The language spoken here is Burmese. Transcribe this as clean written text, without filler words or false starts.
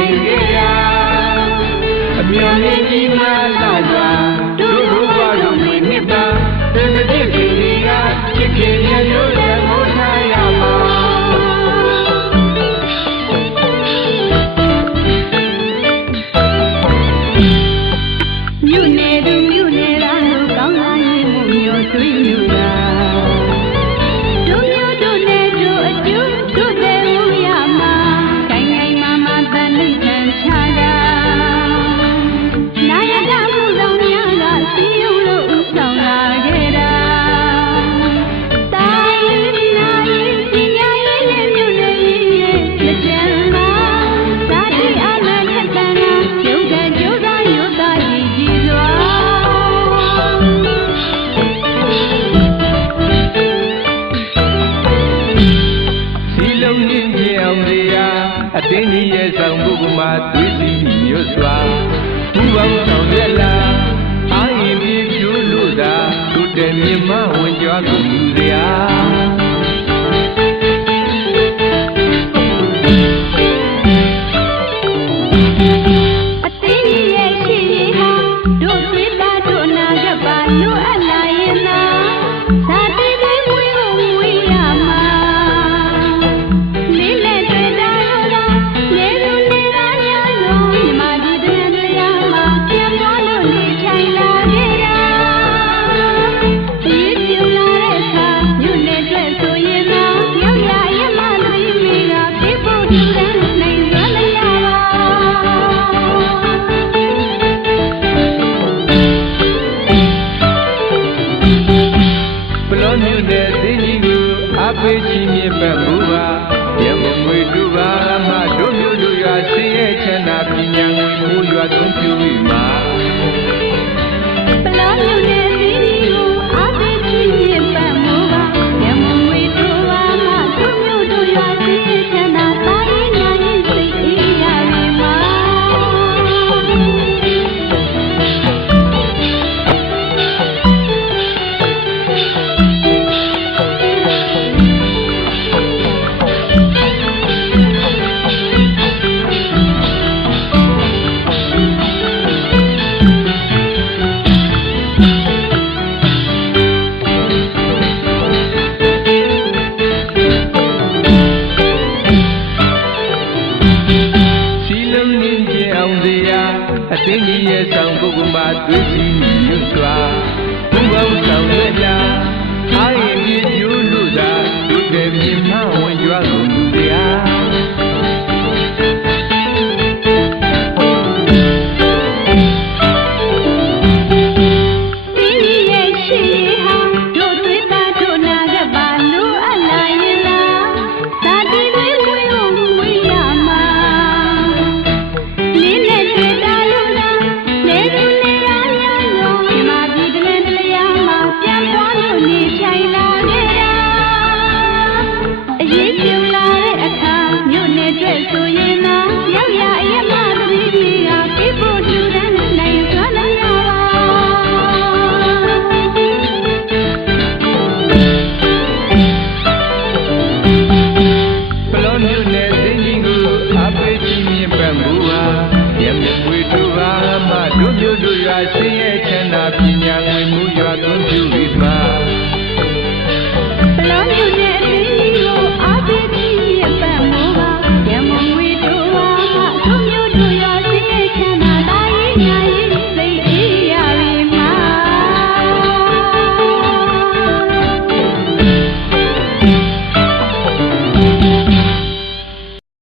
နိုင်ခဲ့ရာအမျော်မြင်ကြီးမှလာစွာတို့ဘုရားတို့ဝင်နှစ်ပါတမတိပင်ကြီးကချစ်ခင်ရလို့ရမိုးထားရမှာမြို့နယ်သူမြို့နယ်သားတို့ကောင်းလာရင်မှုမျိုးသွေးမျိုးသာတို့မျိုးတို့နဲ့တို့အကျိုးတို့တဲ့မှုရမှာခိုင်ခိုင်မာမာတန်လေးခံချတာနာယကမှုဆောင်များကစီယုံလို့ဥဆောင်လာခဲ့တာတာရင်နာရင်ပညာရေးနဲ့မြို့နယ်ကြီးရဲ့လက်ကျန်မှာသာတိအမှန်နဲ့တန်တာရုပ်ကကြိုးစားရုပ်သားရည်ကြည်စွာစီလုံးရင်းမြေအောင်တရားအတင်းကြီးရဲ့ဆောင်ပုဂ္ဂမသွေးစီမြို့စွာဘူပေါင်းဆောင်ရလာအာရင်ပြေကျိုးလို့သာတို့တဲ့မြမဝင်ကြွားကိုလူစရာအသေးကြီးရဲ့ရှိရင်ဟာတို့သွေးသားတို့အနာဂတ်ပါလိုအပ်လာရင်သာသာတိလေးမွေးဖို့မွေးရမှာလေးနဲ့တွေ့တာလို့သာလေလူနေသားများလုံးမြမဒီတဲ့တရားမှာပြန်သွားလို့နေထိုင်လာခဲ့တာဒီပြူလာတဲ့အခါမြို့နယ်အတွက်ဆိုရင်သာရောက်ရရမသိမိကပြဖို့ဒီတန်းနိုင်ရလရပါပလောမြို့နယ်သိကြီးကိုအဖေးချင်းမြတ်မှုပါရမမွေတို့ပါမတို့မျိုးတို့ရွာဆင်းရဲချမ်းသာပညာငွေမိုးရွာသုံးပြူပြီးမှာ ပလောမြို့နယ်စီကိုအားပေးခြင်းဖြင့်ပတ်မှုပါရမမွေတို့ပါမတို့မျိုးတို့ရွာစီချမ်းသာပါရင်ညာရင်စိတ်အေးရနေမှာစီလုံးရင်းမြေအောင်တရားအတင်းကြီးရဲ့ဆောင်ပုဂ္ဂမသွေးစီမြို့စွာဘူပေါင်းဆောင်ရလာအာရင်ပြေကျိုးလို့သာတို့တဲ့မြမဝင်ကြွားကို